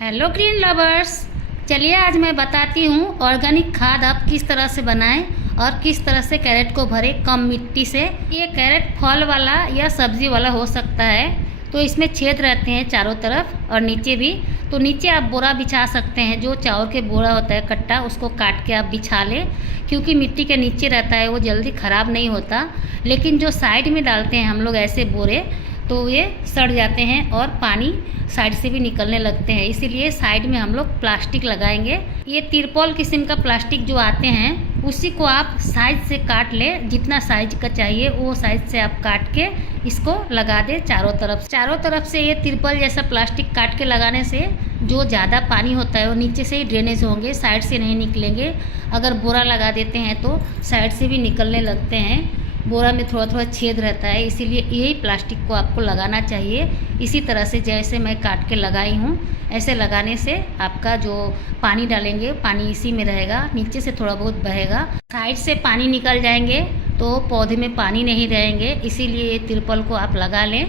Hello green lovers, चलिए आज मैं बताती हूँ ऑर्गेनिक खाद आप किस तरह से बनाएं और किस तरह से कैरेट को भरें कम मिट्टी से। ये कैरेट फल वाला या सब्जी वाला हो सकता है, तो इसमें छेद रहते हैं चारों तरफ और नीचे भी। तो नीचे आप बोरा बिछा सकते हैं, जो चावल के बोरा होता है कट्टा, उसको काट के आप बिछा लें, क्योंकि मिट्टी के नीचे रहता है वो जल्दी ख़राब नहीं होता। लेकिन जो साइड में डालते हैं हम लोग ऐसे बोरे, तो ये सड़ जाते हैं और पानी साइड से भी निकलने लगते हैं। इसीलिए साइड में हम लोग प्लास्टिक लगाएंगे। ये तिरपल किस्म का प्लास्टिक जो आते हैं, उसी को आप साइज से काट लें, जितना साइज का चाहिए वो साइज से आप काट के इसको लगा दें चारों तरफ से। ये तिरपल जैसा प्लास्टिक काट के लगाने से जो ज़्यादा पानी होता है वो नीचे से ही ड्रेनेज होंगे, साइड से नहीं निकलेंगे। अगर बोरा लगा देते हैं तो साइड से भी निकलने लगते हैं। बोरा में थोड़ा थोड़ा छेद रहता है, इसीलिए यही प्लास्टिक को आपको लगाना चाहिए। इसी तरह से जैसे मैं काट के लगाई हूँ, ऐसे लगाने से आपका जो पानी डालेंगे पानी इसी में रहेगा, नीचे से थोड़ा बहुत बहेगा, साइड से पानी निकल जाएंगे तो पौधे में पानी नहीं रहेंगे। इसीलिए ये तिरपल को आप लगा लें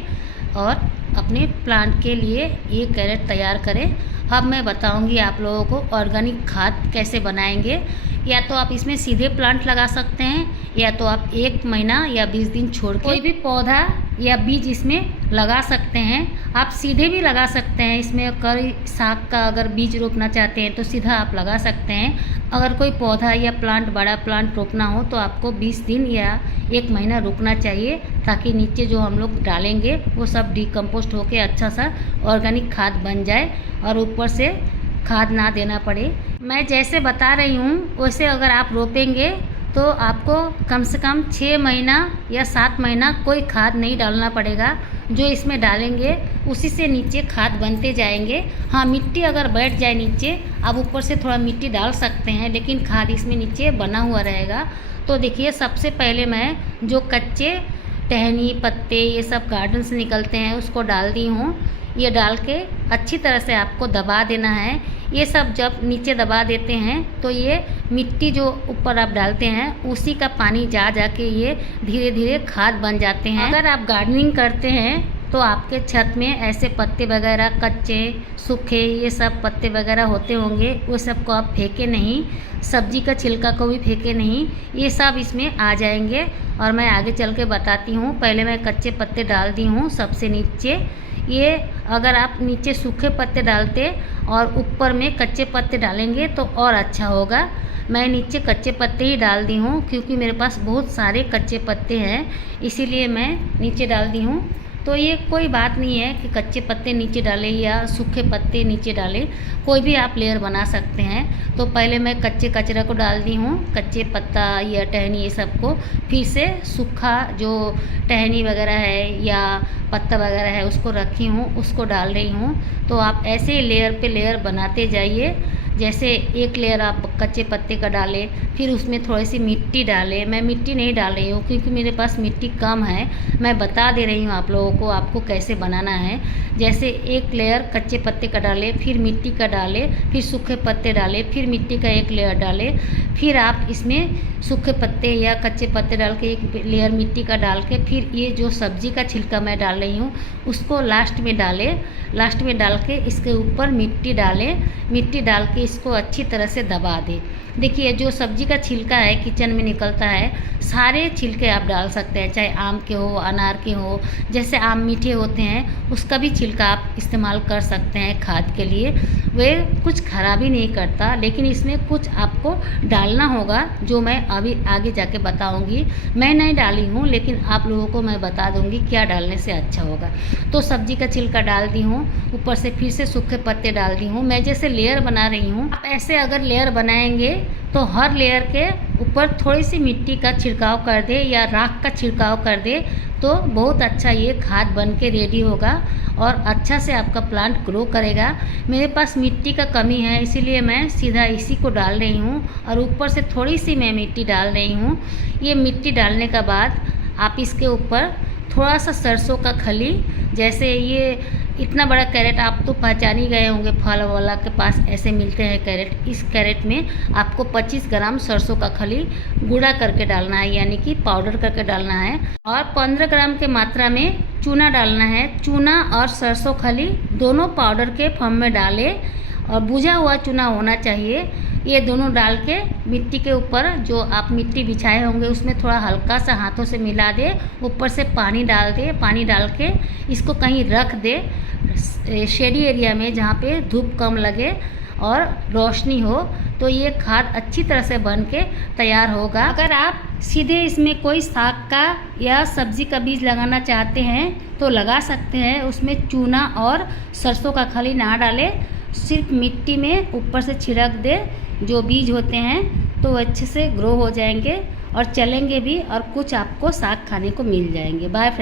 और अपने प्लांट के लिए ये कैरेट तैयार करें। अब मैं बताऊंगी आप लोगों को ऑर्गेनिक खाद कैसे बनाएंगे। या तो आप इसमें सीधे प्लांट लगा सकते हैं, या तो आप 1 महीना या 20 दिन छोड़ के कोई भी पौधा या बीज इसमें लगा सकते हैं। आप सीधे भी लगा सकते हैं, इसमें कई साग का अगर बीज रोपना चाहते हैं तो सीधा आप लगा सकते हैं। अगर कोई पौधा या प्लांट, बड़ा प्लांट रोपना हो तो आपको 20 दिन या 1 महीना रुकना चाहिए, ताकि नीचे जो हम लोग डालेंगे वो सब डिकम्पोस्ट होके अच्छा सा ऑर्गेनिक खाद बन जाए और ऊपर से खाद ना देना पड़े। मैं जैसे बता रही हूँ वैसे अगर आप रोपेंगे तो आपको कम से कम 6 महीना या 7 महीना कोई खाद नहीं डालना पड़ेगा। जो इसमें डालेंगे उसी से नीचे खाद बनते जाएंगे। हाँ, मिट्टी अगर बैठ जाए नीचे, आप ऊपर से थोड़ा मिट्टी डाल सकते हैं, लेकिन खाद इसमें नीचे बना हुआ रहेगा। तो देखिए, सबसे पहले मैं जो कच्चे टहनी पत्ते ये सब गार्डन से निकलते हैं उसको डाल दी हूँ। ये डाल के अच्छी तरह से आपको दबा देना है। ये सब जब नीचे दबा देते हैं तो ये मिट्टी जो ऊपर आप डालते हैं उसी का पानी जा के ये धीरे धीरे खाद बन जाते हैं। अगर आप गार्डनिंग करते हैं तो आपके छत में ऐसे पत्ते वगैरह कच्चे सूखे ये सब पत्ते वगैरह होते होंगे, वो सब को आप फेंके नहीं, सब्जी का छिलका को भी फेंके नहीं, ये सब इसमें आ जाएंगे। और मैं आगे चल के बताती हूँ। पहले मैं कच्चे पत्ते डाल दी हूँ सबसे नीचे। ये अगर आप नीचे सूखे पत्ते डालते और ऊपर में कच्चे पत्ते डालेंगे तो और अच्छा होगा। मैं नीचे कच्चे पत्ते ही डाल दी हूँ, क्योंकि मेरे पास बहुत सारे कच्चे पत्ते हैं, इसीलिए मैं नीचे डाल दी हूँ। तो ये कोई बात नहीं है कि कच्चे पत्ते नीचे डालें या सूखे पत्ते नीचे डालें, कोई भी आप लेयर बना सकते हैं। तो पहले मैं कच्चे कचरा को डाल दी हूँ, कच्चे पत्ता या टहनी ये सब को, फिर से सूखा जो टहनी वगैरह है या पत्ता वगैरह है उसको रखी हूँ, उसको डाल रही हूँ। तो आप ऐसे लेयर पे लेयर बनाते जाइए। जैसे एक लेयर आप कच्चे पत्ते का डालें, फिर उसमें थोड़ी सी मिट्टी डालें। मैं मिट्टी नहीं डाल रही हूँ क्योंकि मेरे पास मिट्टी कम है, मैं बता दे रही हूँ आप लोगों को आपको कैसे बनाना है। जैसे एक लेयर कच्चे पत्ते का डालें, फिर मिट्टी का डालें, फिर सूखे पत्ते डालें, फिर मिट्टी का एक लेयर डालें, फिर आप इसमें सूखे पत्ते या कच्चे पत्ते डाल के एक लेयर मिट्टी का डाल के, फिर ये जो सब्जी का छिलका मैं डाल रही हूँ उसको लास्ट में डालें। लास्ट में डाल के इसके ऊपर मिट्टी डालें, मिट्टी डाल के इसको अच्छी तरह से दबा दें। देखिए, जो सब्जी का छिलका है किचन में निकलता है, सारे छिलके आप डाल सकते हैं, चाहे आम के हो अनार के हो। जैसे आम मीठे होते हैं उसका भी छिलका आप इस्तेमाल कर सकते हैं खाद के लिए, वे कुछ खराबी नहीं करता। लेकिन इसमें कुछ आपको डालना होगा जो मैं अभी आगे जाके बताऊंगी। मैं नहीं डाली हूँ, लेकिन आप लोगों को मैं बता दूंगी क्या डालने से अच्छा होगा। तो सब्जी का छिलका डाल दी हूँ, ऊपर से फिर से सूखे पत्ते डाल दी हूँ। मैं जैसे लेयर बना रही हूँ, आप ऐसे अगर लेयर बनाएंगे तो हर लेयर के ऊपर थोड़ी सी मिट्टी का छिड़काव कर दे या राख का छिड़काव कर दे, तो बहुत अच्छा ये खाद बन के रेडी होगा और अच्छा से आपका प्लांट ग्रो करेगा। मेरे पास मिट्टी का कमी है, इसीलिए मैं सीधा इसी को डाल रही हूँ और ऊपर से थोड़ी सी मैं मिट्टी डाल रही हूँ। ये मिट्टी डालने के बाद आप इसके ऊपर थोड़ा सा सरसों का खली, जैसे ये इतना बड़ा कैरेट आप तो पहचान ही गए होंगे, फल वाला के पास ऐसे मिलते हैं कैरेट। इस कैरेट में आपको 25 ग्राम सरसों का खली गुड़ा करके डालना है, यानी कि पाउडर करके डालना है, और 15 ग्राम के मात्रा में चूना डालना है। चूना और सरसों खली दोनों पाउडर के फॉर्म में डालें और भुजा हुआ चूना होना चाहिए। ये दोनों डाल के मिट्टी के ऊपर जो आप मिट्टी बिछाए होंगे उसमें थोड़ा हल्का सा हाथों से मिला दे, ऊपर से पानी डाल दे। पानी डाल के इसको कहीं रख दे शेडी एरिया में जहाँ पे धूप कम लगे और रोशनी हो, तो ये खाद अच्छी तरह से बन के तैयार होगा। अगर आप सीधे इसमें कोई साग का या सब्जी का बीज लगाना चाहते हैं तो लगा सकते हैं। उसमें चूना और सरसों का खली ना डालें, सिर्फ मिट्टी में ऊपर से छिड़क दे जो बीज होते हैं, तो अच्छे से ग्रो हो जाएंगे और चलेंगे भी, और कुछ आपको साग खाने को मिल जाएंगे। Bye friend.